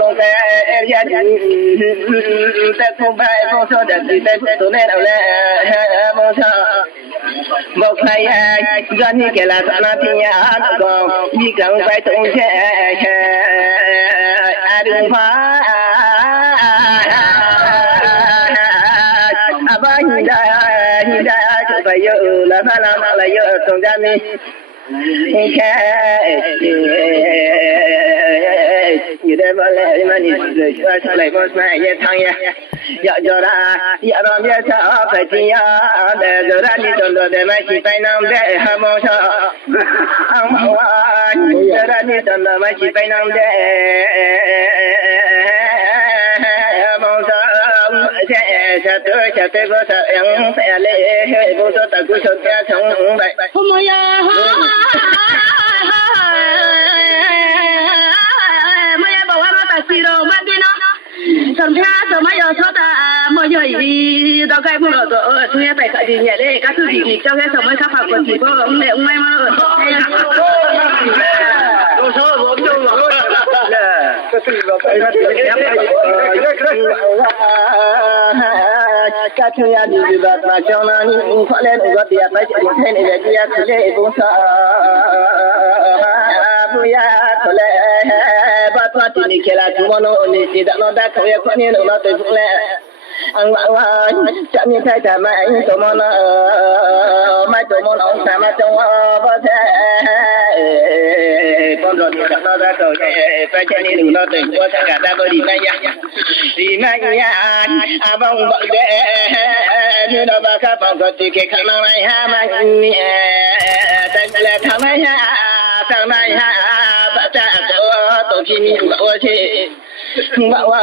ลงแต่ยาแต่ทุบายบ่ซอดักแต่ตัวแน่เอาแล้วบ่ซอบอกใครย้อนนี่แกละนาพิญญาก็มีกลางไปตรงแค่อาดุฟ้าอาบาฮิดาจุบายละมาละมาละยตรงจามีแค่อยู่ได้บ่แล้วมันนี่ช่วยอะไรบ่มาอย่าทางอย่าจอราอย่ารออย่าชอบไปที่ยาแต่จอรานี่ตนเดมาสิไปนำได้หาบ่ชอบเอาว่าจอรานี่ตนมาสิไปนำได้บ่ชอบจะบ่ซะยังไปเลยบ่ซะตะกุชตะชงไปโมยาสมภาสมัยชดมอยอีดอกไก่พุ่งตัวช่วยไปคดีเนี่ยเลยก็คือดีเจ้าแค่สมัยข้าพเจ้าที่ก็ไม่มาโอ้โหผมดูก็คือเราไปก็ช่วยดีแบบมาเจ้านั่นเขาเล่นก็เดียไปจะเห็นเดียทะเลบุษาบุญทะเลบัดว่าที่นี่แค่ละจุมโนนี่สิดานดาเขาอยากคนนี้เราตัวพวกแหละอังว่าจะมีใครจะมาตัวมโนไม่ตัวมโนสามารถจงบ่แท้ปนรถดานดาเขาไปเจนี่เราตัวพวกสังกัดได้บ่ดีไหมยะดีไหมยะอาบังบ่เด้นี่เราบักบังก็ที่แค่ข้างในหามันนี่แต่ละทำไมฮะทำไมฮะบัดตัวที่นี่ว่าสิว่า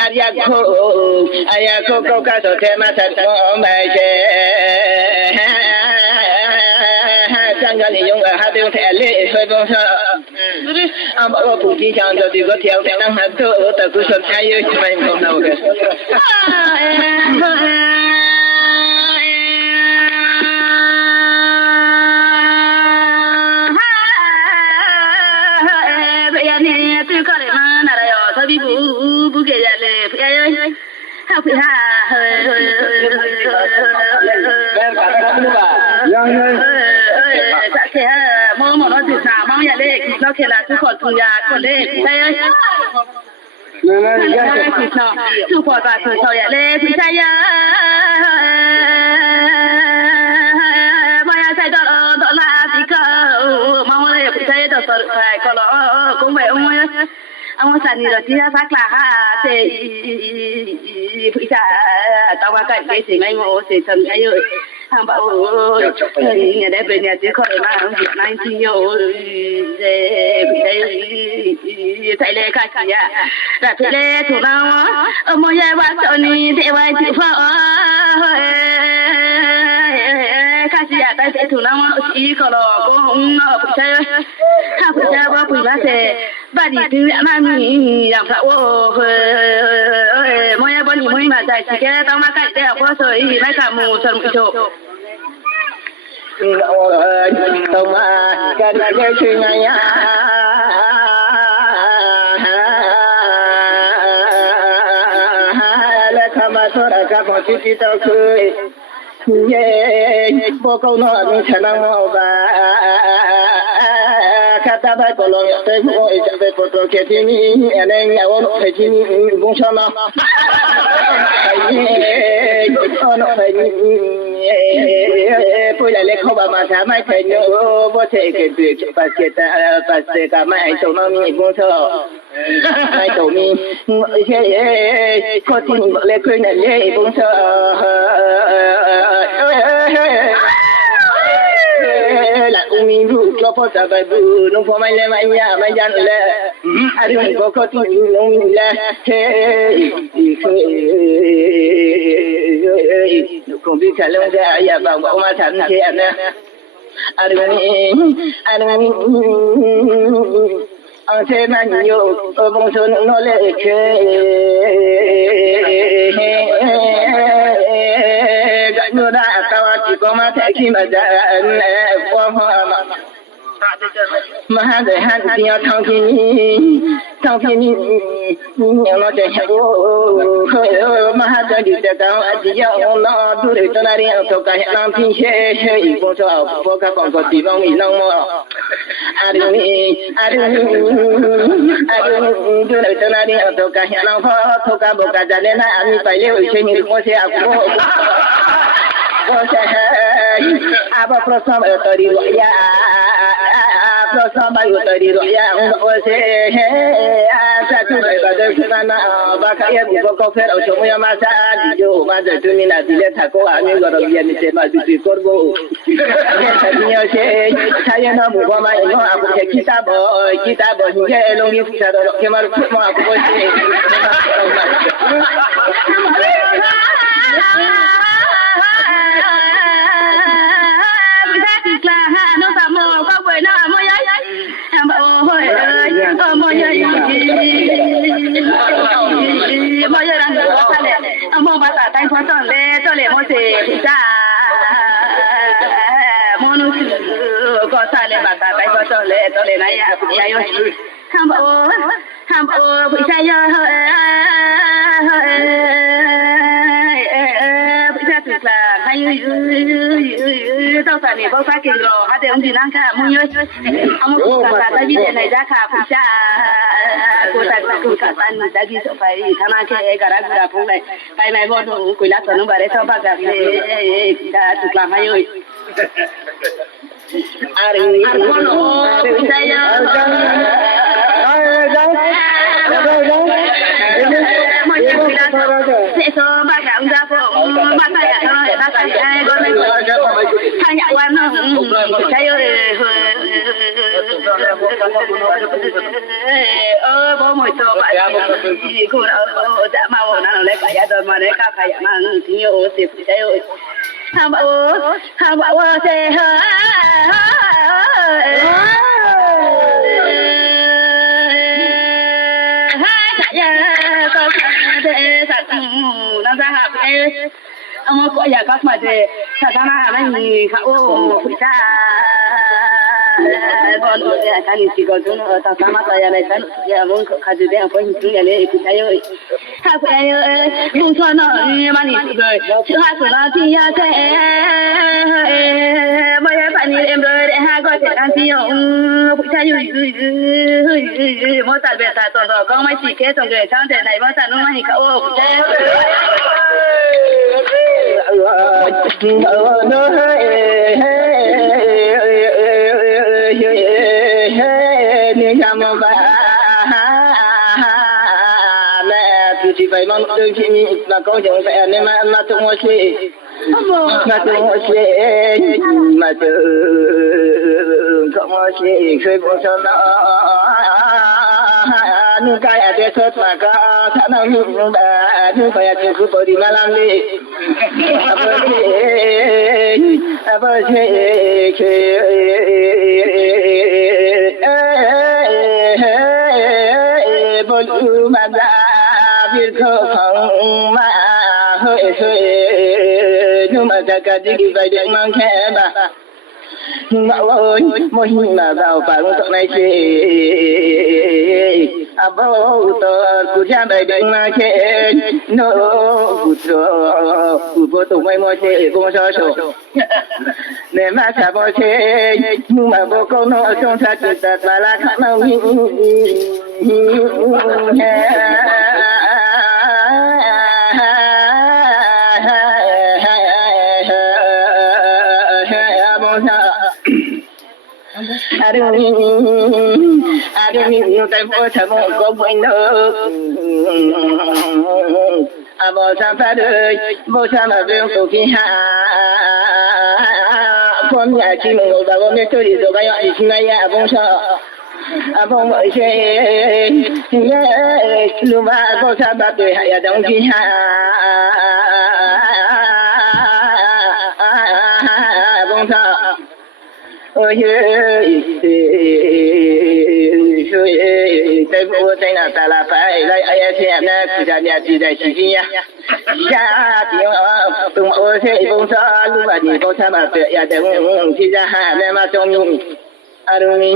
อายาโคก็สะเทมาสัตว์ไม่ใช่จังกันยงหาเดินแถเลช่วยบ่ซะอาบ่ผู้ที่จังจะดีก็เที่ยวแต่นั่งหาตัวตะกุศลใจอยู่ไม่บ่นาวกันเราเขลาทุกคนทุยาคนเล่ใช่ไหมทุกคนว่าทุกคนอย่าเล่พี่ชายมาใส่ดอลลาร์ที่ก็มาเลยพี่ชายดอลลาร์ใครก็รอคงไม่เอาสันนี่เราที่สักละฮะเสียพี่ชายตะวันกันไปสิไม่โง่เสียทำได้เยอะทำแบบเนี่ยได้เป็นเนี่ยที่คนมาอยู่ในที่อยู่ใส่เลยค่ะchị ạแต่พี่เล่ถูกแล้วมอยว่าตอนนี้เทวายที่ฟ้าค่ะchị ạแต่ถูกแล้วอีก็รอก็หงผู้ชายถ้าผู้ชายว่าผู้ว่าเสบ้านนี้ถึงมามีอย่างพระโอ้มอยบ่นี่มอยมาใจสิแกต้องมาใกล้แล้วเพราะสวยไม่กะหมู่สนโชต้องมากันได้ช่วยไงและคำว่าโทรกับที่ที่ต้องคุยเย่พวกเขาหนอนฉันมองบ้าข้าตาไปก็ลองไปพวกจะไปพวกตัวแค่ที่นี่อะไรเงี้ยว่าไปที่นี่บุ้งชนะไปไปผู้ใหญ่เล็กเขาบอกมาทำให้เธอโย่บ่เทเกิดปัสเจกาไม่ตรงนั้นมีบุ้งชอบไม่ตรงนี้เฮ้คนที่เล็กคนนั้นเล็กบุ้งชอบละมีรูปก็พอจะไปดูน้องพ่อไม่เล่นไม่ยาไม่ยันเลยอะไรก็คนที่น้องมีเลยเฮ้คงพี่ชายลงจะอยากบอกมาฉันเชียนะอะไรนี่อันเทมันอยู่บงชนโนเลเคกันอยู่ได้ตาวที่ก็มาแทกิมาจะฟอมา มหาเดหันเดียวทางที่นี่ยังรอจะโอ้มหาเดดิจะก้าวอดียองนอดูเรตนาเรียนตกให้นำพิเศษอีกบ่ชอบบ่กะบังก็ติบ้องมีน้องมออารุดูเรตนาเรียนตกให้นำพอตกบ่กะจะเลนะอันนี้ไปเร็วเช่นนี้บ่เสียกูบ่ใช่อาบ่ประสมตรีรยาProsama yutari roya ose asatu bada sana bakaya buko fero chomoya masa dijo bada tunina dile thako ami goro yani se ma duti korbo tadiyo se sayana buko ma ino aku ke kitabo hinge longi futaro kemar mo aku se Amo bata tai phon ton le mo se ja monu ko sa le bata tai phon ton le na ya yo ham o sa yo sa tu la hai tao sa ni bo sa kin ro ha de ong din nang ka mu yo amo ko sa ta bi de nai ja ka pu sa ko ta ku ka san da gi so pai thana ke gara gara phong lai pai mai bo no ku la so no ba re so ba ga le ta tu la hai yo ari no sa yo so ba ga ung da po ba ta ya ba ta ai go ne ta ya wa no sa yo bo mo so ba ko da ma wo na le ka ya do ma le ka ya ma ti yo se sa yo ha ba wa se ha Amo ko ya ka ma de sa na na ni ka o sa bon ya ta ni si go no ta sama ta ya le san ya mon ka de de ko ni ya le ku ta yo ha ko ya bu so no ni ma ni si go chu ha so na ti ya se ma ya pa ni em de ha go te an ti yo ku ta yo mo ta be ta to ko ma si ke so ge chang de nai mo sa no ma ni ka o ku ta no ni kamo ba me puji bai mang de chi na ko jong sa ne ma tu mo chi ma tu mo chi ma tu ko mo chi khoi bo sa na nu ka ya de so ma ka sa na nu ba nu pa ya ku po di ma lam ni aba che bolu ma da bir ko phang ma hơi nhưng mà ta cả đi vậy để mang theo bà ngạo ơi mỗi mà vào bằng tận này chị à bao tờ của cha đời đừng mà chị nó của bố tụi mày mua chị cũng cho số để mà cha bố chị nhưng mà bố con nó trong sa tự tật và là khả năng Aduh, tay phố sama có quên nữa. Bố sa phá đời, bố sa mà viên tổ kỳ hạ. Con nhà chị mình ngồi vào bố mẹ tôi đi rồi bây giờ xin ngay nhà bố sa. Bố mới xe, lúc mà bố sa bà tuổi hạ đồng kỳ hạ. Bố sa ơi tay bộ tay nào ta là phải lấy ai xem nè cứ ra nhà chị đây chị nha ra tiếng tung ô xe bông sa lúc mà đi bông sa mà tuyệt ya đừng chị ra hà nè mà trong nhung Aruni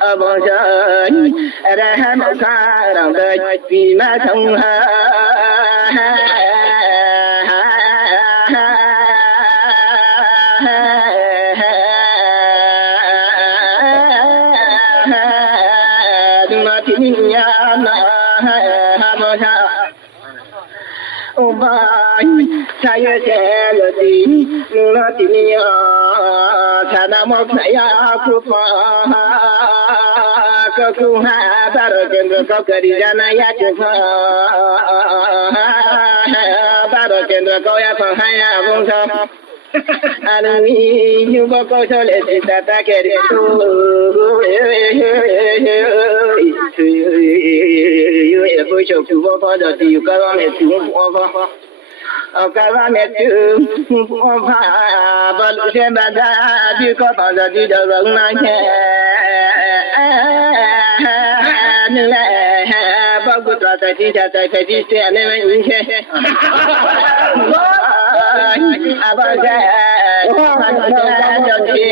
abonjan raham karam dai bima thangha dumatinya na abonja obai saya selati dumatinya Sadamo saya kupa kakuha barokendra kokari jana ya kupa barokendra koya pahaya bungsa alami yuba ko sole sita takeri yo pucho kubo pada tiu kawan itu apa Kawan itu apa balu sembada di kota jadi dalam nanya nilai bagus rasa cinta jadi seni menye apa saya jadi